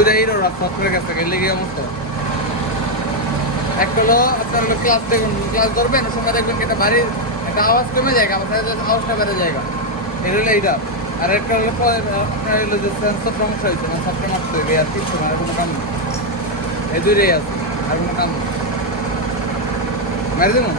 দুইটা হিরো রাস্তা করে গেছে গেলে গিয়ে অবস্থা এক হলো আপনার হলো ক্লাস দেখুন ক্লাস ধরবেন ওই সময় দেখবেন একটা বাড়ির একটা আওয়াজ কমে যায় আমার সাথে আওয়াজটা বেড়ে জায়গা এটা হলো এইটা আর একটা হলো আপনার হলো যে সেন্সর সমস্যা হয়েছে মানে সবটা মারতে হবে আর কিছু না আর কোনো কাম নেই এই দুইটাই আছে আর কোনো কাম নেই মেরে দেবো